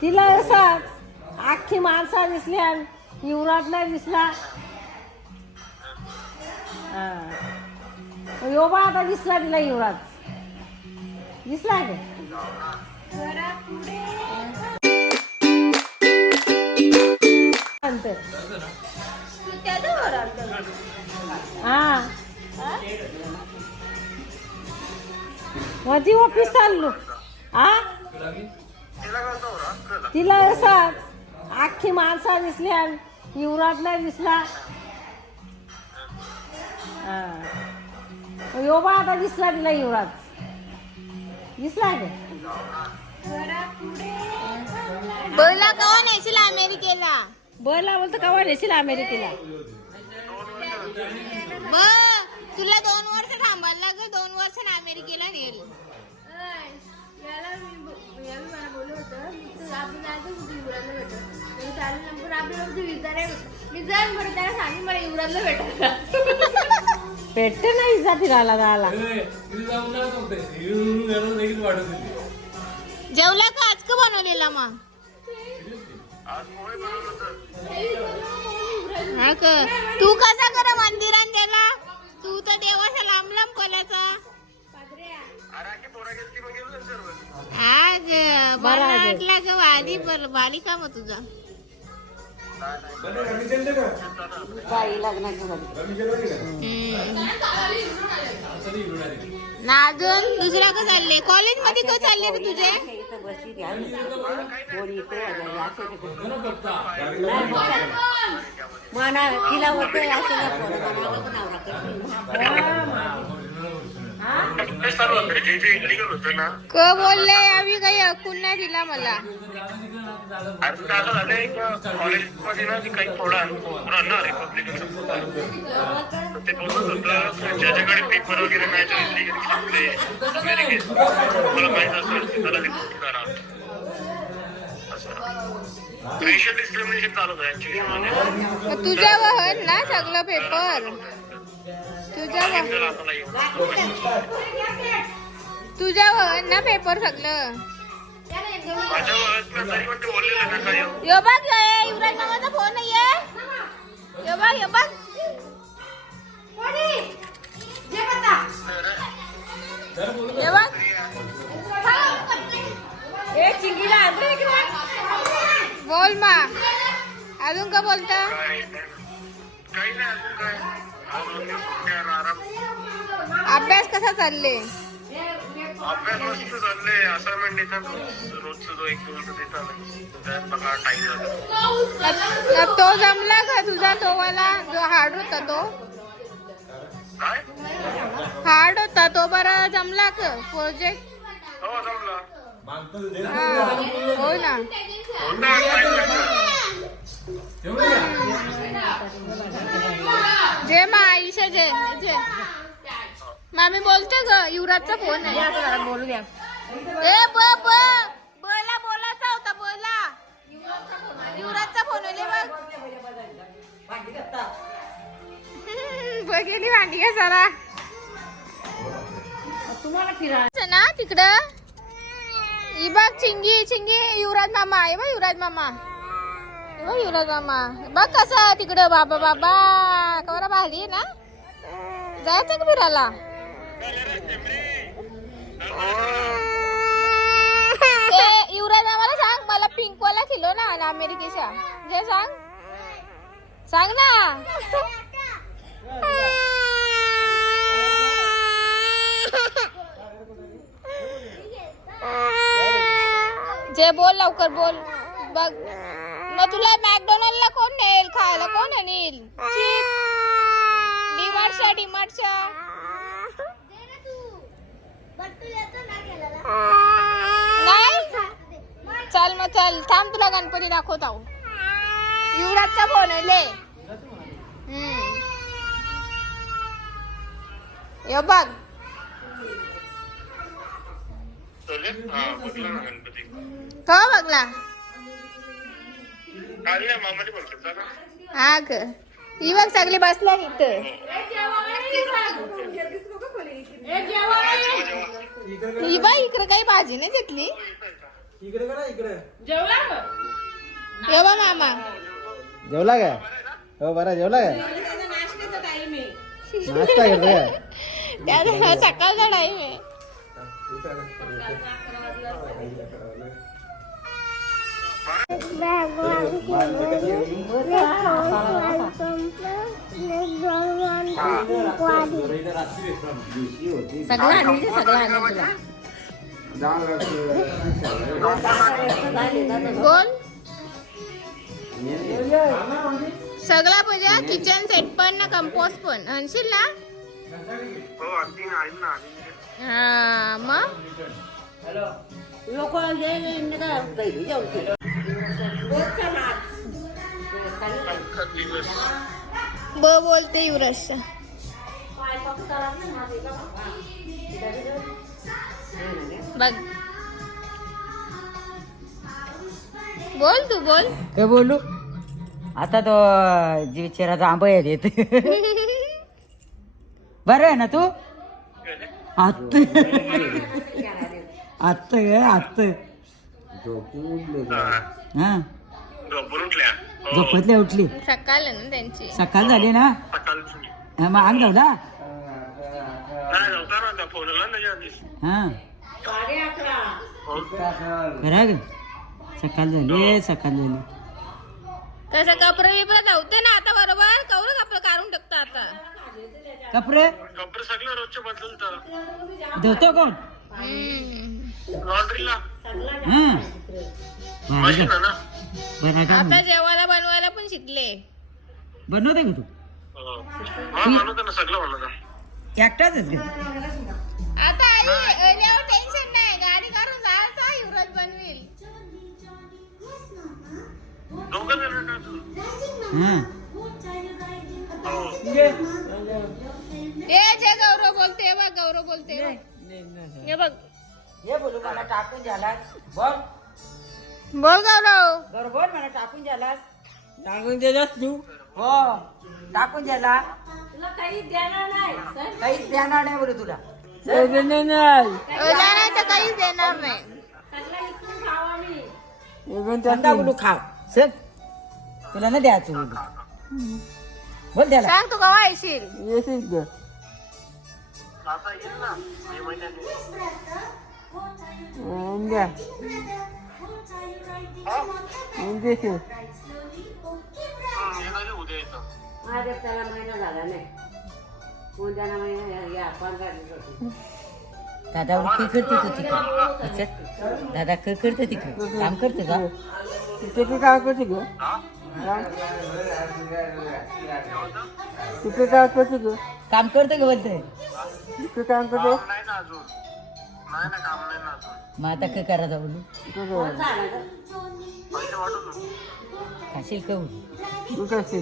तिला असा आखी माणसा दिसली आणि युवराज नाही दिसला. योबा आता दिसला तिला युवराज. दिसला का? म्हणते. हा. मधी ऑफिस चाललो. हा? तिला असं अख्खी माणसं दिसली आणि युवराज नाही दिसला. योबा आता दिसला तिला युवराज. दिसला का? बोला कवा नेशील अमेरिकेला? बोला बोलतो का येशील अमेरिकेला? ब तुला दोन वर्ष थांबायला लागेल दोन वर्ष अमेरिकेला नेल. याला मी ब- याला मला बोललं होतं मी तर आपण जायचं होतं युवराजला भेटत? आपल्याला होती. मी त्याला मला युवराजला नाही. जाती राहिला राहिला जेवला का? आज का बनवलेला मग? हा का? तू कसा कर मंदिरात गेला? तू तर देवाचा लांब लांब कोल्याचा आज बरं. वाटला वाली बर बाली का मग तुझा? बाई. ना अजून दुसरा का चालले कॉलेजमध्ये का चालले रे तुझे? मना तिला होते असं नको. मनाला पण आवडा करते. क बोलले आम्ही काही ऐकून नाही दिला मला. कॉलेजमध्ये ना ते काही थोडा अनुभव ना रिपब्लिकन ते बोलत होतं ज्याच्याकडे पेपर वगैरे नाही मला माहीत त्याला रिपोर्ट करा असं डिस्क्रिमिनेशन चालू आहे हन ना सगळं पेपर तुझ्या तुझ्यावर ना पेपर सगळं. यो बघ यो ये, युवराज मामाचा फोन आहे यो बघ यो बघ. यो बघ. ए चिंगीला बोल मा. अजून का बोलता? अभ्यास कसा चालले? अभ्यास मस्त चाललंय असाइनमेंट देतात रोज रोजचं जो एक दिवस देतात त्यात बघा टाइम जातो. न- न तो जमला का तुझा? तो वाला जो हार्ड होता तो? काय? हार्ड होता. तो बरा जमला का? प्रोजेक्ट हो जमला. हो. ना. होता. जे मा आयुष्य जे जे. मामी बोलते ग युवराजचा फोन आहे. जरा बोलू द्या ए ब ब. बोला बोलायचा होता बोला. युवराजचा फोन आहे बघ बघेली भांडी का सारा तुम्हाला फिरा. ना तिकडं. ही बघ चिंगी चिंगी युवराज मामा हे बघ युवराज मामा. हे युवराज मामा. बघ कसा तिकडं बाबा बाबा. काकावरा भारी आहे ना? जायचं का फिरायला? युवराज आम्हाला सांग मला पिंकवाला खिलो ना अमेरिकेच्या. जे सांग. सांग ना. जे बोल लवकर बोल. बघ. मग तुला मॅकडोनल्डला कोण नेल खायला कोण नेल डिमार्टच्या डिमार्टच्या नाही? चल मग चल थांब तुला गणपती दाखवत आहो युवराजचा फोन आहे ले. यो बघ. हा बघला. हा ग. बसल्या इथं. ही बघ इकडे काही भाजी नाही घेतली. का बा मामा. जेवला काय हो बरा जेवला काय नाश्त्याचा टाइम आहे नाश्ता घेतो त्या सकाळचा टाइम आहे. सगळं सगळं तुला. सगळा पूजा किचन सेट पण ना कंपोस्ट पण. आणशील ना? ना हा मग? लोक ब बोलते युवराजचा. बघ. बोल तू बोल. काय बोलू? आता तो जीवचेराचा आंबा येत बरं आहे ना तू? आत्त. आत्त ग आत्त हा. झोपून उठल्या हो झोपतल्या उठली. सकाळ आहे ना त्यांची. सकाळ झाली ना? सकाळची हा, मग अंग धावला नाही नव्हता ना त्या फोनला त्याच्या आधीच हा. करा ग. सकाळ झाली सकाळ झाली. कसं कपडे बिपडे धावते ना आता बरोबर? कवर आपलं काढून टाकतं आता. कपडे? कपडे सगळे रोजचे बदलतात. धुतो कोण? हम्म. लॉन्ड्रीला हा. मशीन आहे ना? बरं आता जेवायला शिकले. बनवते का तू? हो. हा म्हणत ना सगळं म्हणत एकटाच आहेस का? आता आई आल्यावर टेन्शन नाही. गाडी काढून जायचा युवराज बनवील. दोघं जण का तू? ए जे गौरव बोलते हे बघ गौरव बोलते. हे बघ. हे बघ. ये बोलू मला टाकून झालास बोल. बोल गौरव. बरोबर मला टाकून झालास टाकून दिलास तू हो टाकून झाला तुला काही देणार नाही सर. काहीच देणार नाही बोलू तुला. ओला नाही. तर काहीच देणार नाही सगळं बोलू खाव सर तुला नाही द्यायचं बोलू. बोल त्याला. सांग तू कवा येशील? येणार उद्या येतं माझ्या त्याला महिना झाला नाही. उद्या महिना या पंधरा दादा काय करते तू तिकडे. दादा काय करते तिकडे. काम करते का? तिथे काय करते ग? तिथे काय करते ग काम करते ग बोलते तिथे काम करते? काम नाही ना अजून. नाही ना काम नाही ना अजून. मग आता काय पैसे वाटून खाशील का बोलू तू कशी